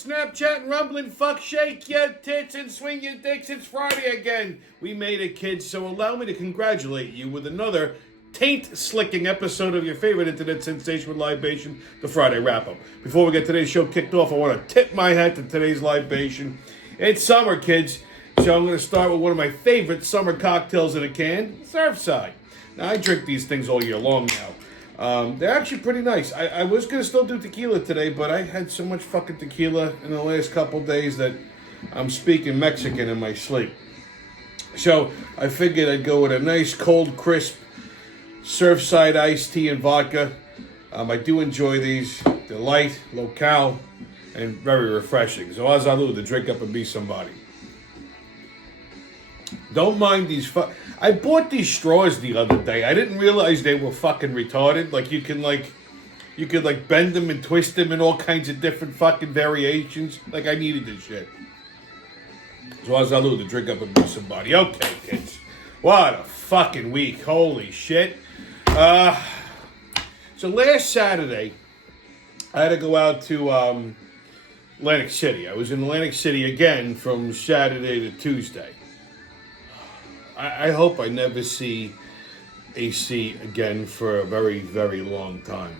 Snapchat and rumbling, fuck, shake your tits and swing your dicks. It's Friday again. We made it, kids, so allow me to congratulate you with another taint-slicking episode of your favorite internet sensation with libation, the Friday Wrap-Up. Before we get today's show kicked off, I want to tip my hat to today's libation. It's summer, kids, so I'm going to start with one of my favorite summer cocktails in a can, Surfside. Now, I drink these things all year long now. They're actually pretty nice. I was going to still do tequila today, but I had so much fucking tequila in the last couple days that I'm speaking Mexican in my sleep. So I figured I'd go with a nice, cold, crisp Surfside iced tea and vodka. I do enjoy these. They're light, low-cal, and very refreshing. So azalu, to drink up and be somebody. Don't mind these I bought these straws the other day. I didn't realize they were fucking retarded. Like you could bend them and twist them in all kinds of different fucking variations. Like I needed this shit. So azalu, to drink up and be somebody. Okay, kids. What a fucking week. Holy shit. So last Saturday, I had to go out to Atlantic City. I was in Atlantic City again from Saturday to Tuesday. I hope I never see AC again for a very, very long time.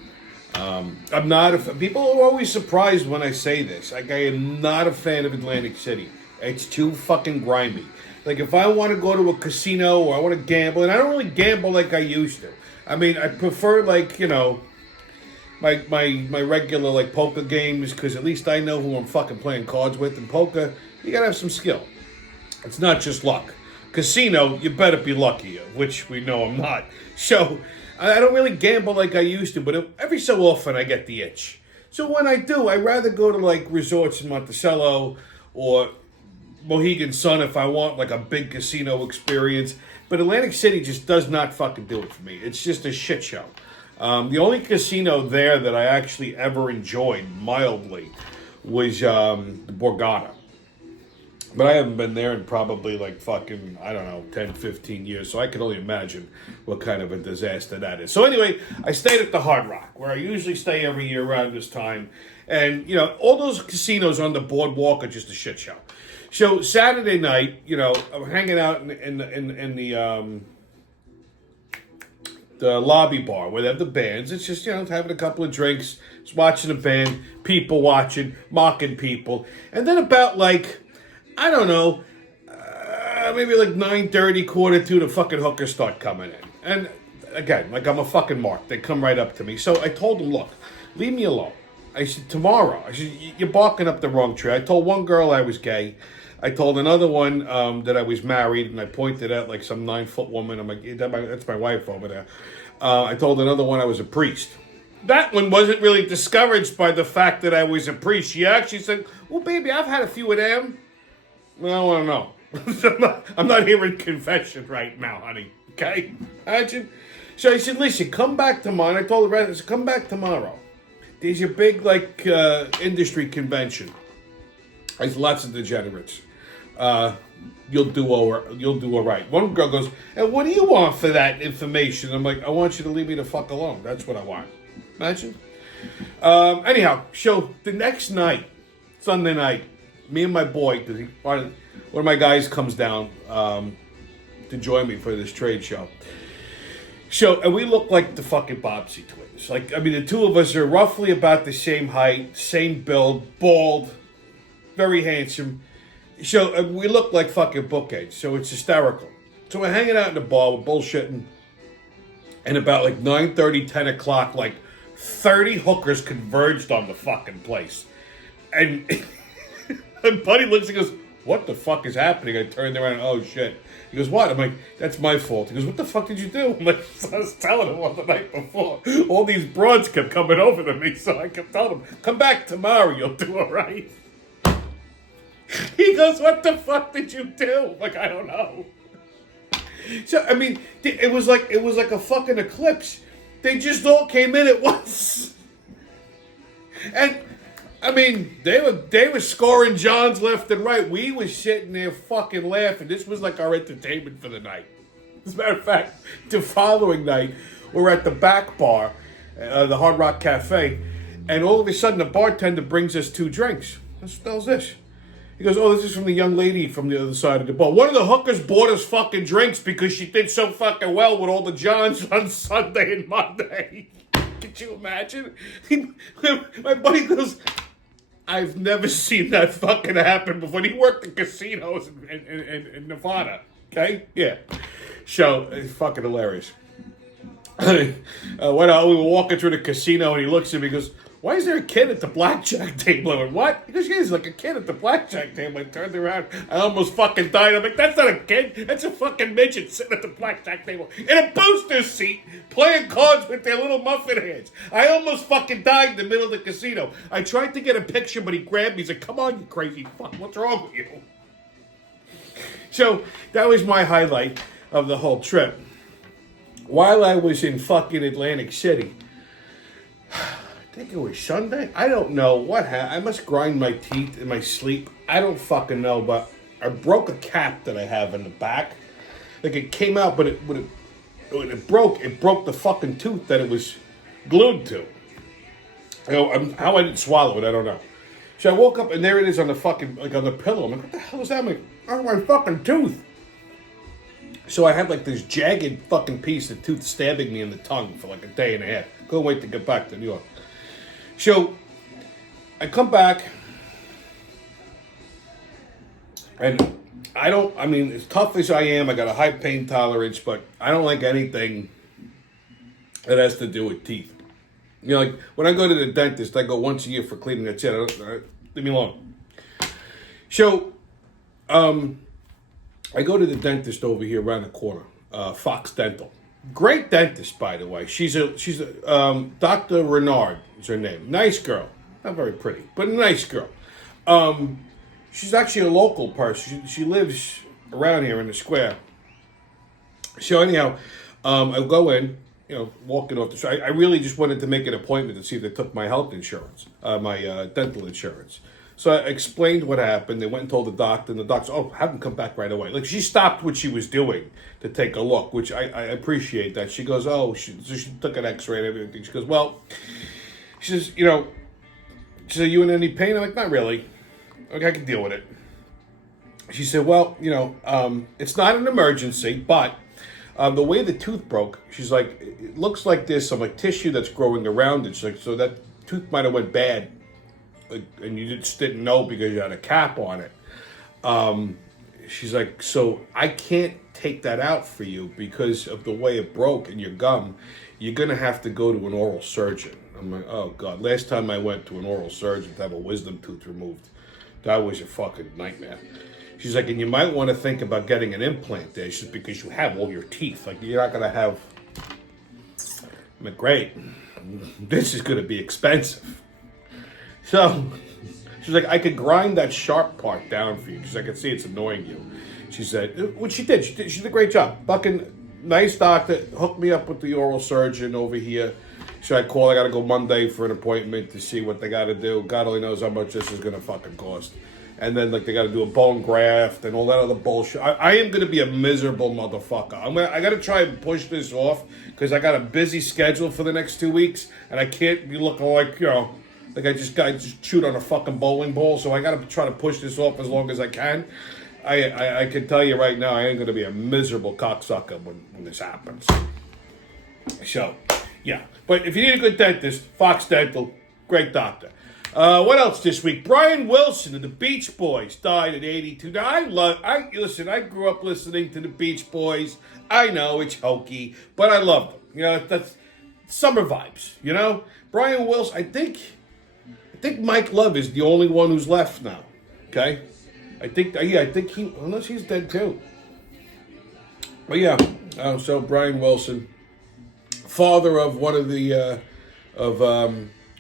I'm not people are always surprised when I say this. Like, I am not a fan of Atlantic City. It's too fucking grimy. Like, if I want to go to a casino or I want to gamble, and I don't really gamble like I used to. I mean, I prefer, like, you know, my regular, like, poker games, because at least I know who I'm fucking playing cards with. In poker, you gotta have some skill. It's not just luck. Casino, you better be lucky, which we know I'm not. So, I don't really gamble like I used to, but every so often I get the itch. So when I do, I'd rather go to, like, resorts in Monticello or Mohegan Sun if I want, like, a big casino experience. But Atlantic City just does not fucking do it for me. It's just a shit show. The only casino there that I actually ever enjoyed mildly was the Borgata. But I haven't been there in probably like fucking, I don't know, 10, 15 years. So I can only imagine what kind of a disaster that is. So anyway, I stayed at the Hard Rock, where I usually stay every year around this time. And, you know, all those casinos on the boardwalk are just a shit show. So Saturday night, you know, I'm hanging out in the lobby bar where they have the bands. It's just, you know, having a couple of drinks, just watching the band, people watching, mocking people. And then about like, I don't know, maybe like 9:30, 1:45, the fucking hookers start coming in. And again, like I'm a fucking mark. They come right up to me. So I told them, look, leave me alone. I said, tomorrow. I said, you're barking up the wrong tree. I told one girl I was gay. I told another one that I was married, and I pointed at like some 9-foot woman. I'm like, that's my wife over there. I told another one I was a priest. That one wasn't really discouraged by the fact that I was a priest. She actually said, well, baby, I've had a few of them. Well, I don't know. I'm not hearing confession right now, honey. Okay? Imagine. So I said, listen, come back tomorrow. And I told the rest, I said, come back tomorrow. There's your big, like, industry convention. There's lots of degenerates. You'll do all right. One girl goes, and what do you want for that information? I'm like, I want you to leave me the fuck alone. That's what I want. Imagine. Anyhow, so the next night, Sunday night, me and my boy, one of my guys comes down to join me for this trade show. So, and we look like the fucking Bobbsey twins. Like, I mean, the two of us are roughly about the same height, same build, bald, very handsome. So, we look like fucking bookends. So, it's hysterical. So, we're hanging out in the bar, we're bullshitting. And about like 9:30, 10 o'clock, like 30 hookers converged on the fucking place. And my buddy looks and goes, what the fuck is happening? I turned around, oh shit. He goes, what? I'm like, that's my fault. He goes, what the fuck did you do? I'm like, I was telling him all the night before. All these broads kept coming over to me, so I kept telling him, come back tomorrow, you'll do all right. He goes, what the fuck did you do? I'm like, I don't know. So, I mean, it was like a fucking eclipse. They just all came in at once. And I mean, they were scoring Johns left and right. We were sitting there fucking laughing. This was like our entertainment for the night. As a matter of fact, the following night, we're at the back bar, the Hard Rock Cafe, and all of a sudden the bartender brings us 2 drinks. What the hell's this? He goes, oh, this is from the young lady from the other side of the bar. One of the hookers bought us fucking drinks because she did so fucking well with all the Johns on Sunday and Monday. Could you imagine? My buddy goes, I've never seen that fucking happen before. He worked in casinos in Nevada. Okay? Yeah. So, it's fucking hilarious. We were walking through the casino and he looks at me and goes, why is there a kid at the blackjack table? I went, what? He goes, yeah, there's like a kid at the blackjack table. I turned around. I almost fucking died. I'm like, that's not a kid. That's a fucking midget sitting at the blackjack table in a booster seat playing cards with their little muffin hands. I almost fucking died in the middle of the casino. I tried to get a picture, but he grabbed me. He's like, come on, you crazy fuck. What's wrong with you? So that was my highlight of the whole trip. While I was in fucking Atlantic City, I think it was Sunday. I don't know what happened. I must grind my teeth in my sleep. I don't fucking know, but I broke a cap that I have in the back. Like it came out, but when it broke the fucking tooth that it was glued to. You know, how I didn't swallow it, I don't know. So I woke up and there it is on the fucking, like on the pillow. I'm like, what the hell is that? I'm like, oh, my fucking tooth. So I had like this jagged fucking piece of tooth stabbing me in the tongue for like a day and a half. Couldn't wait to get back to New York. So I come back and I mean, as tough as I am, I got a high pain tolerance, but I don't like anything that has to do with teeth. You know, like when I go to the dentist, I go once a year for cleaning. That's it. Leave me alone. So, I go to the dentist over here around the corner, Fox Dental. Great dentist, by the way. She's a Dr. Renard is her name. Nice girl. Not very pretty, but a nice girl. She's actually a local person. She lives around here in the square. So anyhow, I go in, you know, walking off the street. I really just wanted to make an appointment to see if they took my health insurance, my dental insurance. So I explained what happened. They went and told the doctor, and the doctor said, oh, have them come back right away. Like, she stopped what she was doing to take a look, which I appreciate that. She goes, oh, she took an x-ray and everything. She goes, well, she says, you know, she said, you in any pain? I'm like, not really. Okay, I can deal with it. She said, well, you know, it's not an emergency, but the way the tooth broke, she's like, it looks like there's some like tissue that's growing around it. She's like, so that tooth might have went bad. And you just didn't know because you had a cap on it. She's like, so I can't take that out for you because of the way it broke in your gum. You're going to have to go to an oral surgeon. I'm like, oh, God. Last time I went to an oral surgeon to have a wisdom tooth removed, that was a fucking nightmare. She's like, and you might want to think about getting an implant there. She's because you have all your teeth. Like, you're not going to have... I'm like, great. This is going to be expensive. So, she's like, I could grind that sharp part down for you because I can see it's annoying you. She said, what she did, she did a great job. Fucking nice doctor, hooked me up with the oral surgeon over here. So I call, I got to go Monday for an appointment to see what they got to do. God only knows how much this is going to fucking cost. And then, like, they got to do a bone graft and all that other bullshit. I am going to be a miserable motherfucker. I got to try and push this off because I got a busy schedule for the next 2 weeks. And I can't be looking like, you know, like I just chewed on a fucking bowling ball, so I got to try to push this off as long as I can. I can tell you right now, I am going to be a miserable cocksucker when this happens. So, yeah. But if you need a good dentist, Fox Dental, great doctor. What else this week? Brian Wilson of the Beach Boys died at 82. Now, listen, I grew up listening to the Beach Boys. I know it's hokey, but I love them. You know, that's summer vibes, you know? Brian Wilson, I think Mike Love is the only one who's left now. Okay, I think he, unless he's dead too. But yeah, so Brian Wilson, father of one of the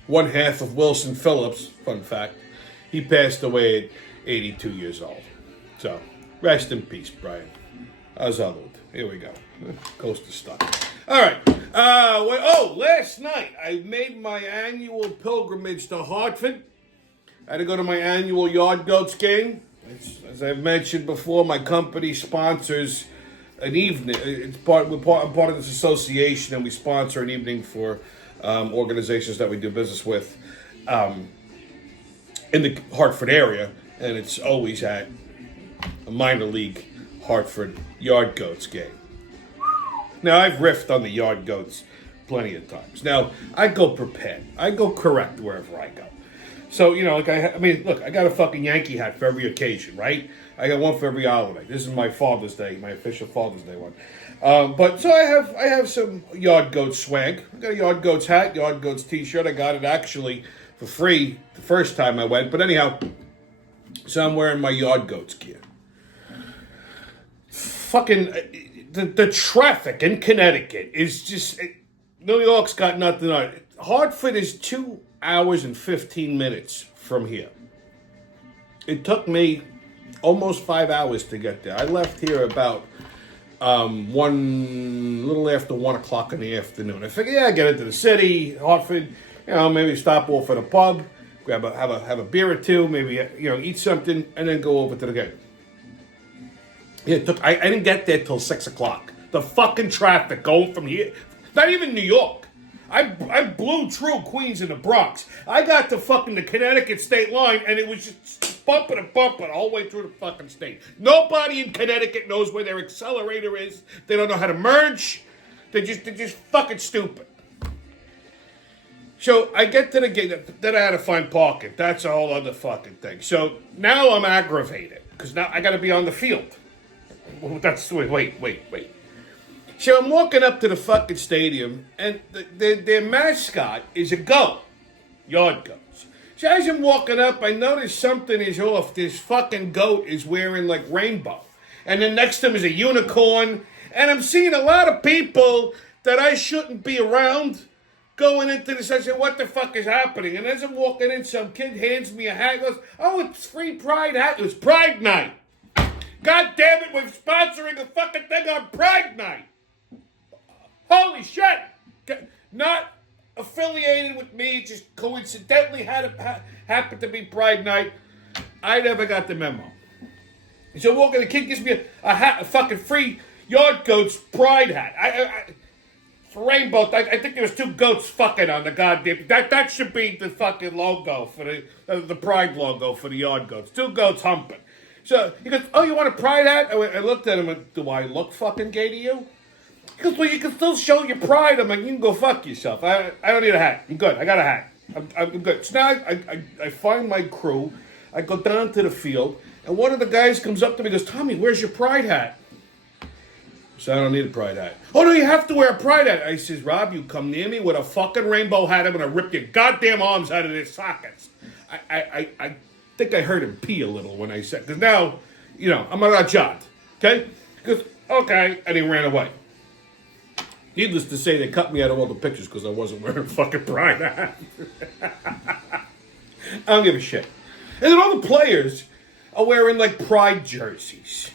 one half of Wilson Phillips. Fun fact, he passed away at 82 years old. So rest in peace, Brian. Azalud. Here we go. Goes to stuff. All right. Last night I made my annual pilgrimage to Hartford. I had to go to my annual Yard Goats game. As I've mentioned before, my company sponsors an evening. I'm part of this association, and we sponsor an evening for organizations that we do business with. in the Hartford area, and it's always at a minor league Hartford Yard Goats game. Now, I've riffed on the Yard Goats plenty of times. Now, I go prepared. I go correct wherever I go. So, like, look, I got a fucking Yankee hat for every occasion, right? I got one for every holiday. This is my Father's Day, my official Father's Day one. But so I have some Yard Goats swag. I got a Yard Goats hat, Yard Goats t-shirt. I got it actually for free the first time I went. But anyhow, so I'm wearing my Yard Goats gear. Fucking the traffic in Connecticut is just New York's got nothing on it. Hartford is 2 hours and 15 minutes from here. It took me almost 5 hours to get there. I left here about little after 1 o'clock in the afternoon. I figured, I get into the city, Hartford, maybe stop off at a pub, have a beer or two, maybe eat something, and then go over to the game. I didn't get there till 6 o'clock. The fucking traffic going from here, not even New York. I blew through Queens and the Bronx. I got to fucking the Connecticut state line, and it was just bumping and bumping all the way through the fucking state. Nobody in Connecticut knows where their accelerator is. They don't know how to merge. They're just fucking stupid. So I get to the gate. Then I had to find parking. That's a whole other fucking thing. So now I'm aggravated because now I got to be on the field. Wait. So I'm walking up to the fucking stadium, and their mascot is a goat. Yard Goats. So as I'm walking up, I notice something is off. This fucking goat is wearing, like, rainbow. And then next to him is a unicorn. And I'm seeing a lot of people that I shouldn't be around going into this. I said, what the fuck is happening? And as I'm walking in, some kid hands me a hat. Goes, oh, it's free Pride hat. It was Pride Night. God damn it, we're sponsoring a fucking thing on Pride Night. Holy shit! Not affiliated with me, just coincidentally happened to be Pride Night. I never got the memo. So walking, the kid gives me a hat, a fucking free Yard Goats Pride hat. For rainbow, I think there was 2 goats fucking on the goddamn. That should be the fucking logo for the Pride logo for the Yard Goats. 2 goats humping. So he goes, oh, you want a Pride hat? I looked at him and, do I look fucking gay to you? He goes, well, you can still show your pride. I'm like, you can go fuck yourself. I don't need a hat. I'm good. I got a hat. I'm good. So now I find my crew. I go down to the field, and one of the guys comes up to me and goes, Tommy, where's your Pride hat? So I don't need a Pride hat. Oh, no, you have to wear a Pride hat. I says, Rob, you come near me with a fucking rainbow hat, I'm going to rip your goddamn arms out of their sockets. I think I heard him pee a little when I said, because now, I'm on a job, okay? He goes, okay, and he ran away. Needless to say, they cut me out of all the pictures because I wasn't wearing a fucking Pride hat. I don't give a shit. And then all the players are wearing, like, Pride jerseys.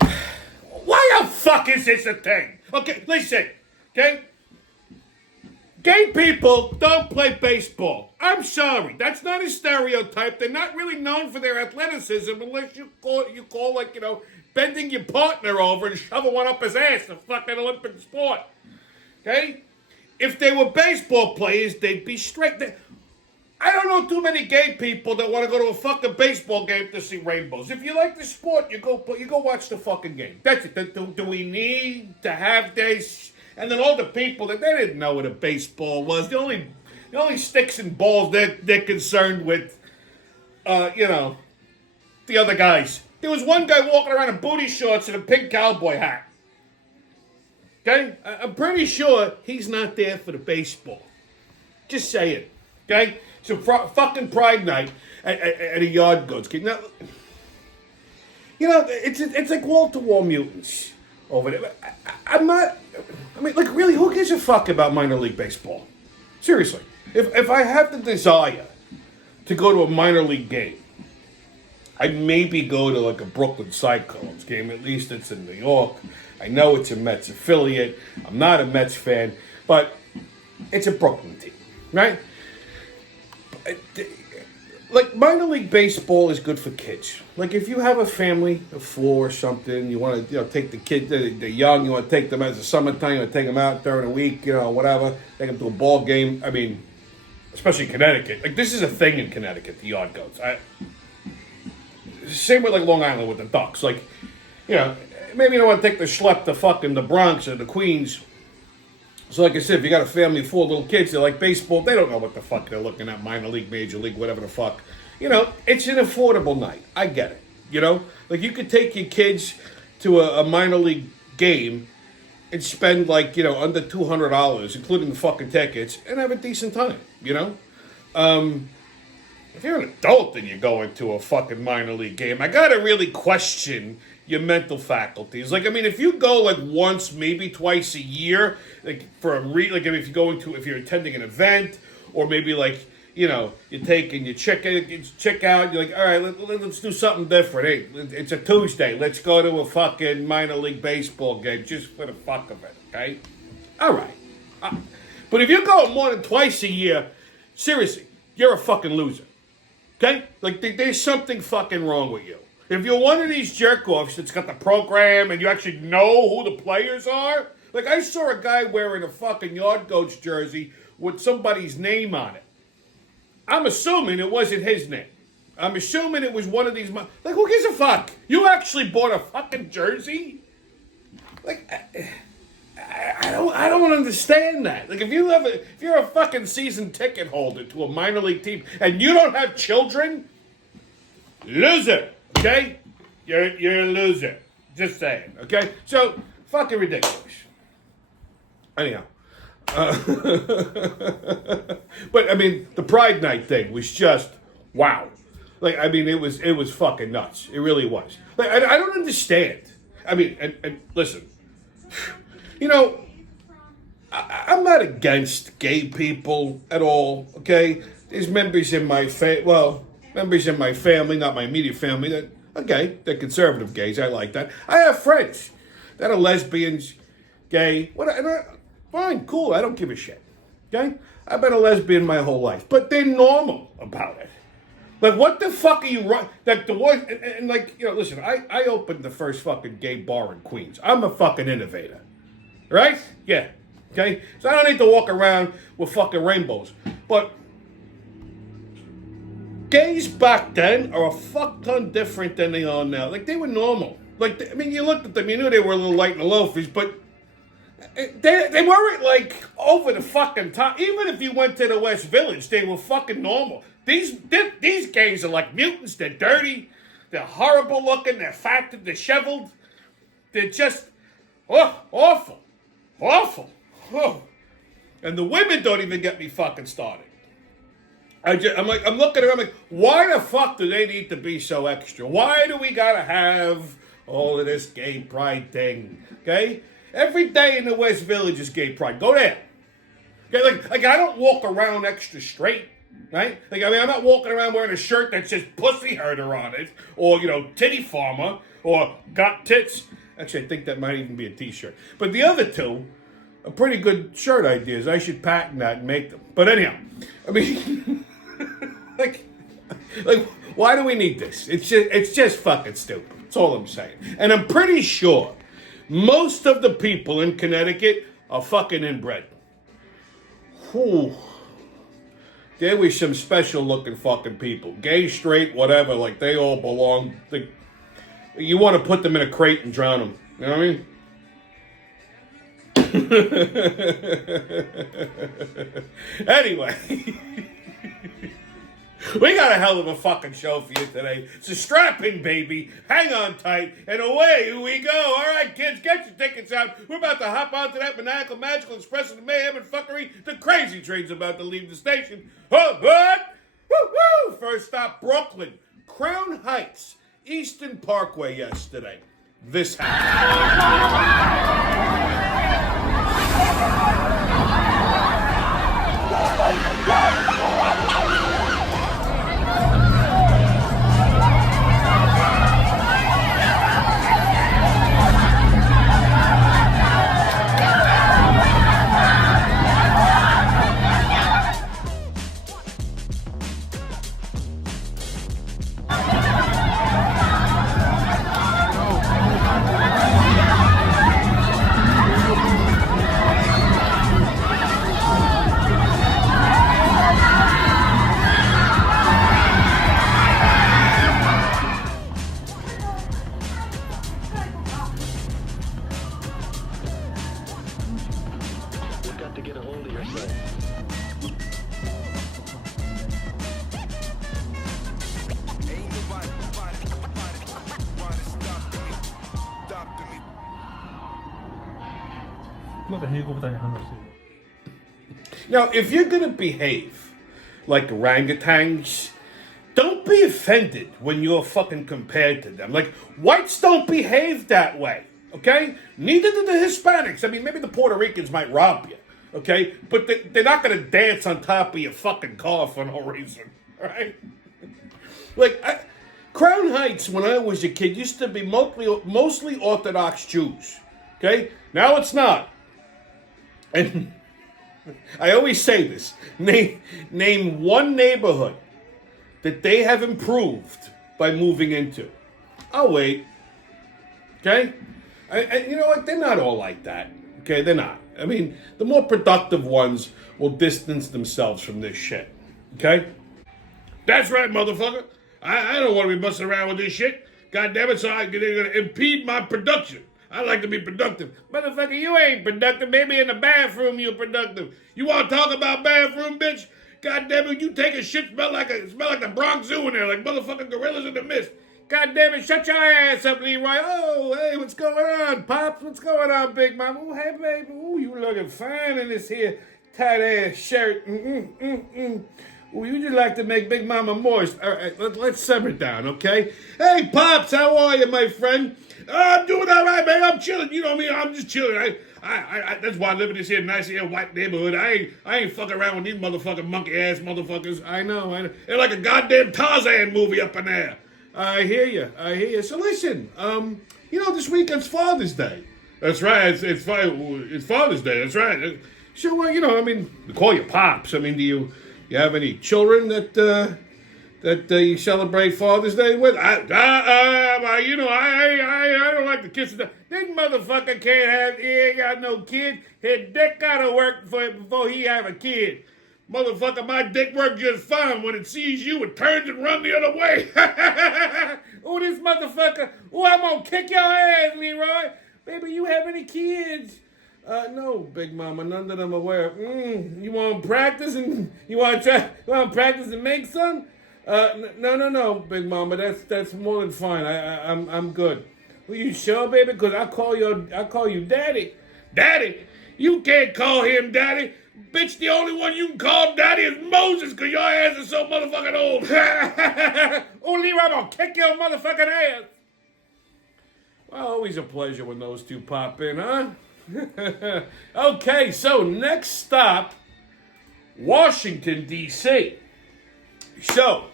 Why the fuck is this a thing? Okay, listen, okay? Gay people don't play baseball. I'm sorry. That's not a stereotype. They're not really known for their athleticism unless you call like, bending your partner over and shoving one up his ass, a fucking Olympic sport. Okay? If they were baseball players, they'd be straight. I don't know too many gay people that want to go to a fucking baseball game to see rainbows. If you like the sport, you go watch the fucking game. That's it. Do we need to have this? And then all the people that they didn't know what a baseball was. The only sticks and balls they're concerned with, the other guys. There was one guy walking around in booty shorts and a pink cowboy hat. Okay? I'm pretty sure he's not there for the baseball. Just saying. Okay? So fucking Pride Night at a Yard Goats game. Now, it's like wall-to-wall mutants over there. Really, who gives a fuck about minor league baseball? Seriously. If I have the desire to go to a minor league game, I'd maybe go to like a Brooklyn Cyclones game. At least it's in New York. I know it's a Mets affiliate. I'm not a Mets fan, but it's a Brooklyn team, right? Like, minor league baseball is good for kids. Like, if you have a family of 4 or something, you want to, take the kids, they're young, you want to take them as a summertime, you want to take them out during the week, whatever, take them to a ball game. especially Connecticut. Like, this is a thing in Connecticut, the yard goats. Same with, like, Long Island with the ducks. Like, maybe you don't want to take the schlep to fucking the Bronx or the Queens. So, like I said, if you got a family of 4 little kids that like baseball, they don't know what the fuck they're looking at, minor league, major league, whatever the fuck. It's an affordable night. I get it, Like, you could take your kids to a minor league game and spend, like, under $200, including the fucking tickets, and have a decent time, If you're an adult and you're going to a fucking minor league game, I gotta really question your mental faculties. Like, I mean, if you go like once, maybe twice a year, like for if you're attending an event, or maybe like, you're taking your check out, you're like, all right, let's do something different. Hey, it's a Tuesday. Let's go to a fucking minor league baseball game just for the fuck of it, okay? All right. But if you're going more than twice a year, seriously, you're a fucking loser, okay? Like, there's something fucking wrong with you. If you're one of these jerk-offs that's got the program and you actually know who the players are, like I saw a guy wearing a fucking Yard Goats jersey with somebody's name on it. I'm assuming it wasn't his name. I'm assuming it was one of these... Like, who gives a fuck? You actually bought a fucking jersey? Like, I don't understand that. Like, if you're a fucking season ticket holder to a minor league team and you don't have children, loser. Okay? You're a loser. Just saying. Okay? So, fucking ridiculous. Anyhow. But, I mean, the Pride Night thing was just, wow. Like, I mean, it was fucking nuts. It really was. Like, I don't understand. I mean, and listen. I'm not against gay people at all, okay? There's members in my family, not my immediate family, that are gay. They're conservative gays. I like that. I have friends that are lesbians, gay. Fine, cool. I don't give a shit. Okay? I've been a lesbian my whole life. But they're normal about it. Like, what the fuck are you running? Like, the one, and like, listen, I opened the first fucking gay bar in Queens. I'm a fucking innovator. Right? Yeah. Okay? So I don't need to walk around with fucking rainbows. But gays back then are a fuck ton different than they are now. Like, they were normal. Like, you looked at them, you knew they were a little light in the loafers, but they weren't, like, over the fucking top. Even if you went to the West Village, they were fucking normal. These gays are like mutants. They're dirty. They're horrible looking. They're fat. They're disheveled. They're just, awful. Awful. Oh. And the women don't even get me fucking started. I'm looking around, I'm like, why the fuck do they need to be so extra? Why do we gotta have all of this gay pride thing? Okay? Every day in the West Village is gay pride. Go there. Okay? Like I don't walk around extra straight. Right? Like, I mean, I'm not walking around wearing a shirt that says pussy herder on it, or, titty farmer, or got tits. Actually, I think that might even be a t-shirt. But the other two are pretty good shirt ideas. I should patent that and make them. But anyhow, I mean, like, why do we need this? It's just fucking stupid. That's all I'm saying. And I'm pretty sure most of the people in Connecticut are fucking inbred. Whew. There was some special looking fucking people. Gay, straight, whatever, like they all belong. You want to put them in a crate and drown them. You know what I mean? Anyway. We got a hell of a fucking show for you today. So strap in, baby. Hang on tight. And away we go. All right, kids, get your tickets out. We're about to hop onto that maniacal, magical, expressive mayhem and fuckery. The crazy train's about to leave the station. Oh, but woo-woo! First stop, Brooklyn. Crown Heights. Eastern Parkway yesterday. This happened. to get a hold of yourself. Now, if you're gonna behave like orangutans, don't be offended when you're fucking compared to them. Like, whites don't behave that way, okay? Neither do the Hispanics. I mean, maybe the Puerto Ricans might rob you, okay? But they're not gonna dance on top of your fucking car for no reason, all right? Like, Crown Heights, when I was a kid, used to be mostly Orthodox Jews, okay? Now it's not. And I always say this. Name one neighborhood that they have improved by moving into. I'll wait. Okay? And you know what? They're not all like that. Okay? They're not. I mean, the more productive ones will distance themselves from this shit. Okay? That's right, motherfucker. I don't want to be messing around with this shit. God damn it, so they're going to impede my production. I like to be productive. Motherfucker, you ain't productive. Maybe in the bathroom you're productive. You want to talk about bathroom, bitch? God damn it, you take a shit, smell like the Bronx Zoo in there, like motherfucking gorillas in the mist. God damn it, shut your ass up, Leroy. Oh, hey, what's going on, Pops? What's going on, Big Mama? Oh, hey, baby. Oh, you looking fine in this here tight ass shirt. Oh, you just like to make Big Mama moist. All right, let's simmer down, okay? Hey, Pops, how are you, my friend? I'm doing all right, man. I'm chilling. You know me. I'm just chilling. I that's why I live in this here nice here white neighborhood. I ain't fucking around with these motherfucking monkey ass motherfuckers. I know. They're like a goddamn Tarzan movie up in there. I hear you. So listen, this weekend's Father's Day. That's right. It's Father's Day. That's right. So we call you Pops. I mean, do you have any children that you celebrate Father's Day with? I don't like to kiss it. This motherfucker he ain't got no kid. His dick gotta work before he have a kid. Motherfucker, my dick works just fine. When it sees you, it turns and runs the other way. Oh, this motherfucker. Oh, I'm gonna kick your ass, Leroy. Baby, you have any kids? No, Big Mama, none that I'm aware of. You want to practice and practice and make some? No, Big Mama. That's more than fine. I'm good. Well, you sure, baby? Because I call you Daddy. Daddy? You can't call him Daddy. Bitch, the only one you can call Daddy is Moses, because your ass is so motherfucking old. Oh, Leroy, I'm gonna kick your motherfucking ass. Well, always a pleasure when those two pop in, huh? Okay, so next stop, Washington, D.C. So,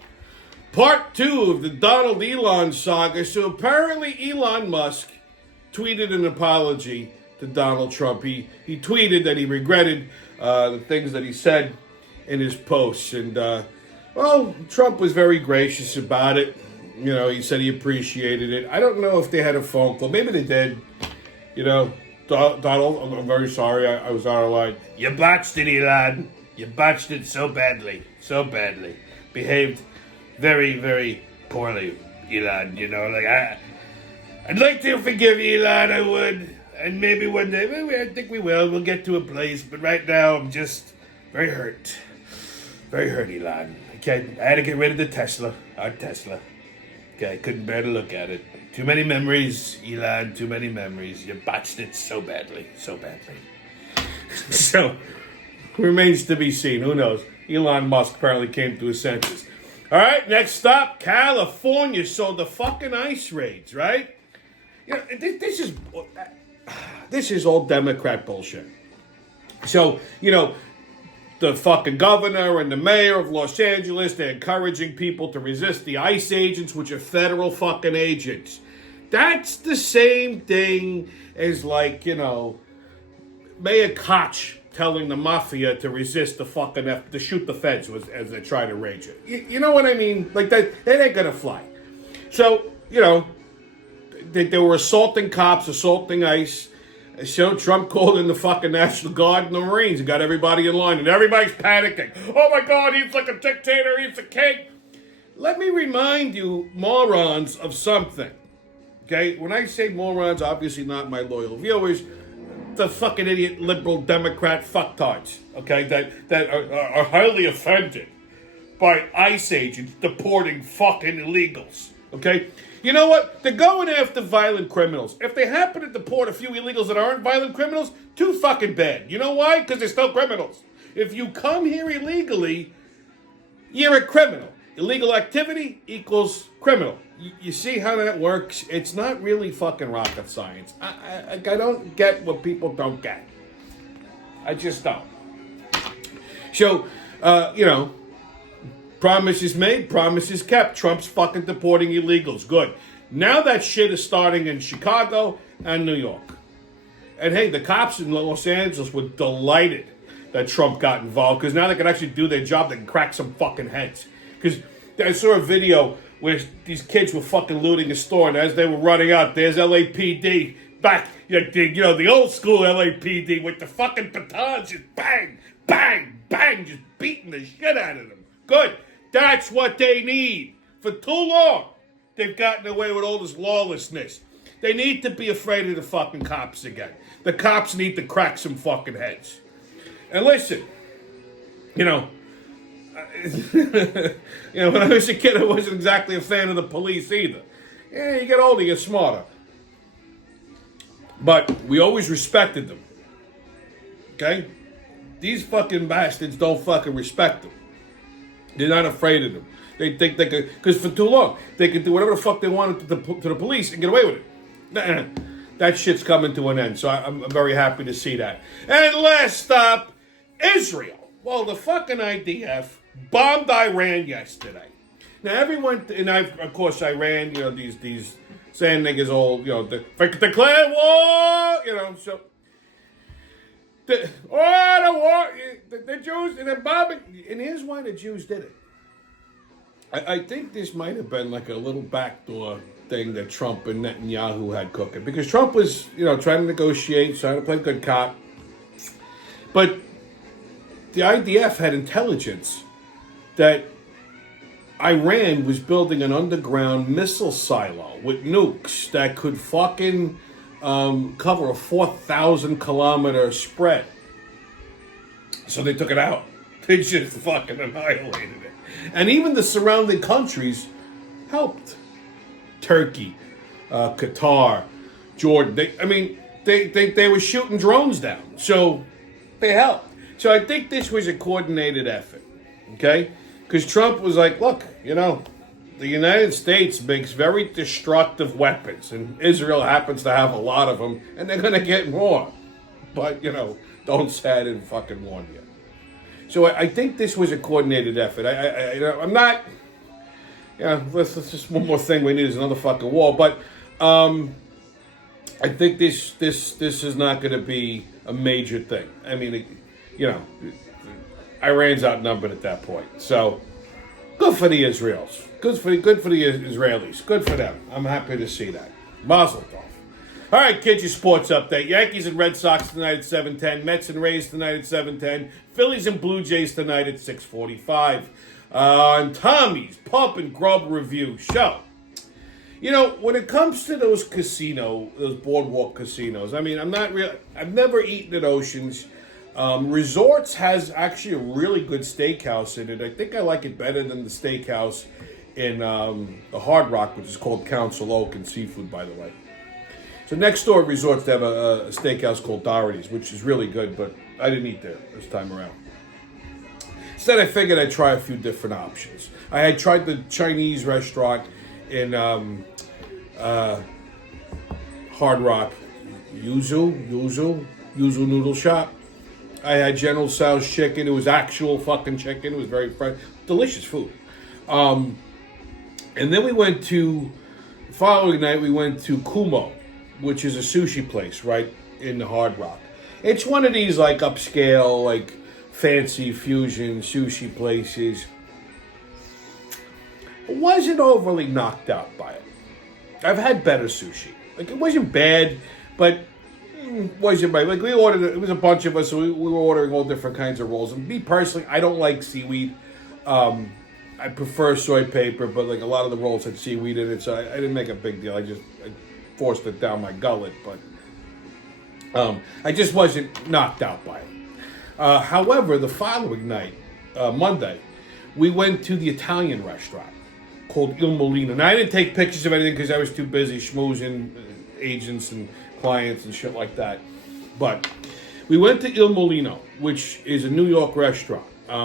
part 2 of the Donald Elon saga. So apparently Elon Musk tweeted an apology to Donald Trump. He tweeted that he regretted the things that he said in his posts. And, Trump was very gracious about it. He said he appreciated it. I don't know if they had a phone call. Maybe they did. Donald, I'm very sorry. I was out of line. You botched it, Elon. You botched it so badly. So badly. Behaved very, very poorly, Elon. I'd like to forgive Elon, I would. And maybe one day, I think we will. We'll get to a place. But right now, I'm just very hurt. Very hurt, Elon. Okay, I had to get rid of the Tesla. Our Tesla. Okay, I couldn't bear to look at it. Too many memories, Elon. Too many memories. You botched it so badly. So badly. So, remains to be seen. Who knows? Elon Musk apparently came to his senses. All right, next stop, California. So the fucking ice raids, right? This is all Democrat bullshit. So, the fucking governor and the mayor of Los Angeles, they're encouraging people to resist the ICE agents, which are federal fucking agents. That's the same thing as, Mayor Koch telling the mafia to resist to shoot the feds as they try to rage it. You know what I mean? Like, that ain't gonna fly. So, they were assaulting cops, assaulting ICE. So Trump called in the fucking National Guard and the Marines and got everybody in line, and everybody's panicking. Oh my God, he's like a dictator, he's a king. Let me remind you, morons, of something. Okay? When I say morons, obviously not my loyal viewers. the fucking idiot liberal Democrat fucktards, okay, that are highly offended by ICE agents deporting fucking illegals, okay? You know what? They're going after violent criminals. If they happen to deport a few illegals that aren't violent criminals, too fucking bad. You know why? Because they're still criminals. If you come here illegally, you're a criminal. Illegal activity equals criminal. You see how that works? It's not really fucking rocket science. I don't get what people don't get. I just don't. So, promises made, promises kept. Trump's fucking deporting illegals. Good. Now that shit is starting in Chicago and New York. And hey, the cops in Los Angeles were delighted that Trump got involved because now they can actually do their job. They can crack some fucking heads. Because I saw a video where these kids were fucking looting a store, and as they were running out, there's LAPD back, the old school LAPD with the fucking batons, just bang, bang, bang, just beating the shit out of them. Good. That's what they need. For too long, they've gotten away with all this lawlessness. They need to be afraid of the fucking cops again. The cops need to crack some fucking heads. And listen, when I was a kid, I wasn't exactly a fan of the police either. Yeah, you get older, you get smarter. But we always respected them. Okay? These fucking bastards don't fucking respect them. They're not afraid of them. They think they could, because for too long, they could do whatever the fuck they wanted to the police and get away with it. That shit's coming to an end, so I'm very happy to see that. And last stop, Israel. Well, the fucking IDF bombed Iran yesterday. Now everyone, and of course Iran, these sand niggas all, declare war, so. The war, the Jews, and they're bombing, and here's why the Jews did it. I think this might have been like a little backdoor thing that Trump and Netanyahu had cooking. Because Trump was, trying to negotiate, trying to play good cop. But the IDF had intelligence that Iran was building an underground missile silo with nukes that could fucking cover a 4,000-kilometer spread. So they took it out. They just fucking annihilated it. And even the surrounding countries helped. Turkey, Qatar, Jordan. They were shooting drones down. So they helped. So I think this was a coordinated effort. Okay? Because Trump was like, look, the United States makes very destructive weapons. And Israel happens to have a lot of them. And they're going to get more. But, don't say I didn't fucking warn you. So I think this was a coordinated effort. I'm not. That's just one more thing we need is another fucking war. But I think this is not going to be a major thing. I mean, Iran's outnumbered at that point. So good for the Israelis. Good for the Israelis. Good for them. I'm happy to see that. Mazel tov. All right, kids, your sports update. Yankees and Red Sox tonight at 7:10. Mets and Rays tonight at 7:10. Phillies and Blue Jays tonight at 6:45. And Tommy's Pump and Grub Review show. When it comes to those those boardwalk casinos, I've never eaten at Oceans. Resorts has actually a really good steakhouse in it. I think I like it better than the steakhouse in the Hard Rock, which is called Council Oak and Seafood, by the way. So next door at Resorts, they have a steakhouse called Doherty's, which is really good, but I didn't eat there this time around. Instead, I figured I'd try a few different options. I had tried the Chinese restaurant in Hard Rock, Yuzu Noodle Shop. I had General Tso's chicken. It was actual fucking chicken. It was very fresh. Delicious food. And then following night, we went to Kumo, which is a sushi place right in the Hard Rock. It's one of these like upscale, like fancy fusion sushi places. I wasn't overly knocked out by it. I've had better sushi. Like it wasn't bad, but wasn't right. Like we ordered, it was a bunch of us, so we were ordering all different kinds of rolls. And me personally, I don't like seaweed. I prefer soy paper, but like a lot of the rolls had seaweed in it, so I didn't make a big deal. I forced it down my gullet, but I just wasn't knocked out by it. However, the following night, Monday, we went to the Italian restaurant called Il Molino. Now, I didn't take pictures of anything because I was too busy schmoozing agents and clients and shit like that. But we went to Il Molino, which is a New York restaurant.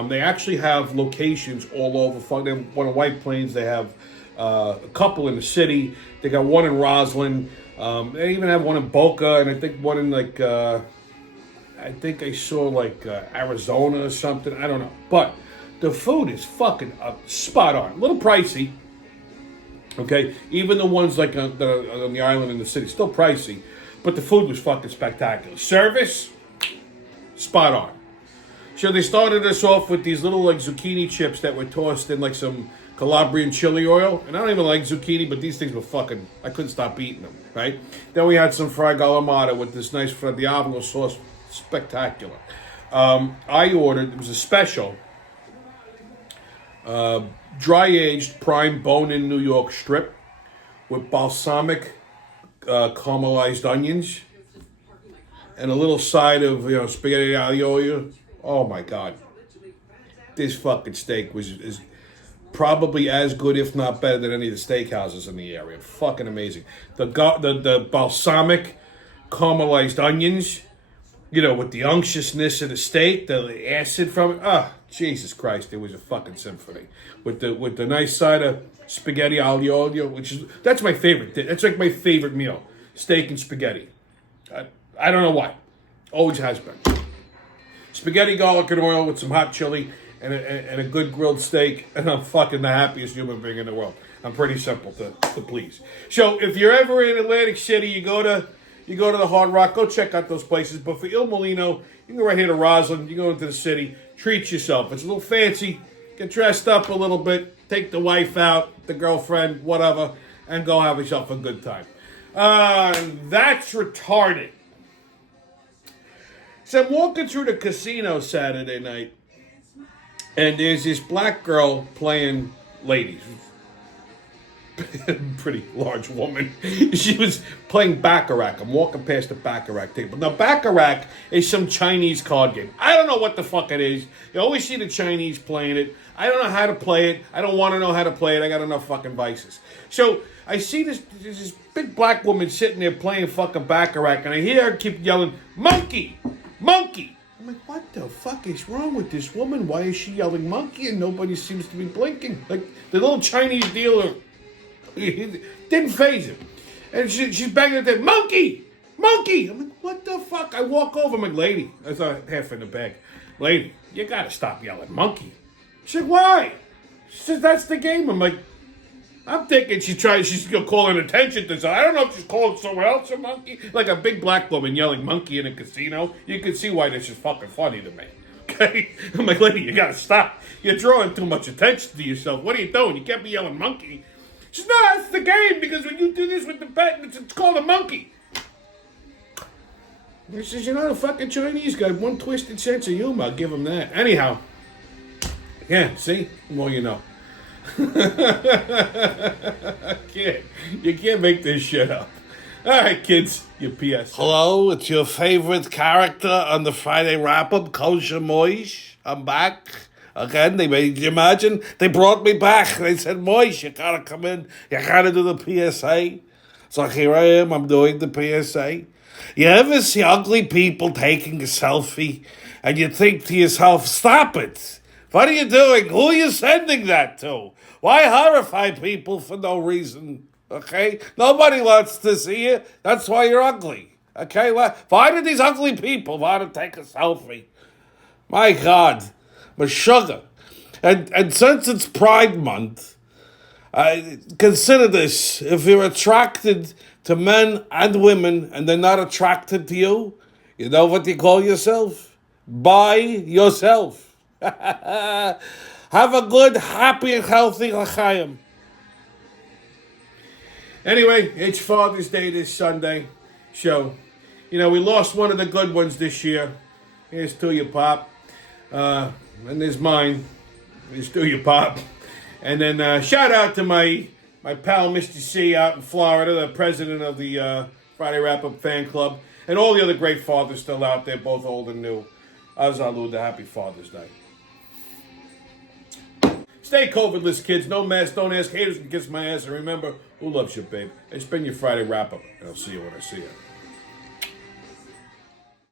They actually have locations all over. They have one in White Plains. They have a couple in the city. They got one in Roslyn. They even have one in Boca, and I think one in I think I saw Arizona or something. I don't know. But the food is fucking spot on. A little pricey. Okay? Even the ones that are on the island in the city, still pricey. But the food was fucking spectacular. Service, spot on. So they started us off with these little zucchini chips that were tossed in some Calabrian chili oil. And I don't even like zucchini, but these things were fucking, I couldn't stop eating them, right? Then we had some fried galamata with this nice Diavolo sauce. Spectacular. I ordered, it was a special, dry-aged prime bone-in New York strip with balsamic caramelized onions and a little side of, spaghetti aglio. Oh my God. This fucking steak is probably as good, if not better, than any of the steakhouses in the area. Fucking amazing. The balsamic caramelized onions, with the unctuousness of the steak, the acid from it. Jesus Christ, it was a fucking symphony. With the nice side of spaghetti aglio, that's my favorite. That's like my favorite meal. Steak and spaghetti. I don't know why. Always has been. Spaghetti, garlic, and oil with some hot chili and a good grilled steak, and I'm fucking the happiest human being in the world. I'm pretty simple to please. So if you're ever in Atlantic City, you go to the Hard Rock, go check out those places. But for Il Molino, you can go right here to Roslyn. You go into the city, treat yourself. It's a little fancy. Get dressed up a little bit. Take the wife out, the girlfriend, whatever, and go have yourself a good time. That's retarded. So I'm walking through the casino Saturday night, and there's this black girl playing ladies. Pretty large woman. She was playing Baccarat. I'm walking past the Baccarat table. Now, Baccarat is some Chinese card game. I don't know what the fuck it is. You always see the Chinese playing it. I don't know how to play it. I don't want to know how to play it. I got enough fucking vices. So I see this big black woman sitting there playing fucking Baccarat, and I hear her keep yelling, "Monkey! Monkey!" I'm like, what the fuck is wrong with this woman? Why is she yelling monkey and nobody seems to be blinking? Like the little Chinese dealer didn't phase him. And she's banging at that, "Monkey! Monkey!" I'm like, what the fuck? I walk over, I'm like, lady, I thought half in the bag. Lady, you gotta stop yelling monkey. She said, why? She said, that's the game. I'm like, I'm thinking she's gonna call an attention to something. I don't know if she's calling someone else a monkey. Like a big black woman yelling monkey in a casino. You can see why this is fucking funny to me. Okay? I'm like, lady, you gotta stop. You're drawing too much attention to yourself. What are you doing? You can't be yelling monkey. She says, no, that's the game, because when you do this with the bet, it's called a monkey. He says, the fucking Chinese got one twisted sense of humor. I'll give them that. Anyhow. Yeah, see? The more you know. You can't make this shit up. All right, kids, your PS. Hello, it's your favorite character on the Friday wrap-up, Kosher Moish. I'm back. Again, they made you imagine. They brought me back. They said, Moish, you gotta come in. You gotta do the PSA. So here I am, I'm doing the PSA. You ever see ugly people taking a selfie and you think to yourself, stop it. What are you doing? Who are you sending that to? Why horrify people for no reason? Okay? Nobody wants to see you. That's why you're ugly. Okay? Why do these ugly people want to take a selfie? My God. Meshuggah. And since it's Pride Month, consider this. If you're attracted to men and women and they're not attracted to you, you know what you call yourself? By yourself. Have a good, happy, and healthy L'chaim. Anyway, it's Father's Day this Sunday. So, we lost one of the good ones this year. Here's to you, Pop. And there's mine. Here's to you, Pop. And then shout out to my pal, Mr. C, out in Florida, the president of the Friday Wrap-Up fan club. And all the other great fathers still out there, both old and new. Azalud, happy Father's Day. Stay COVID-less, kids. No masks, don't ask. Haters can kiss my ass. And remember, who loves you, babe? It's been your Friday wrap-up. And I'll see you when I see you.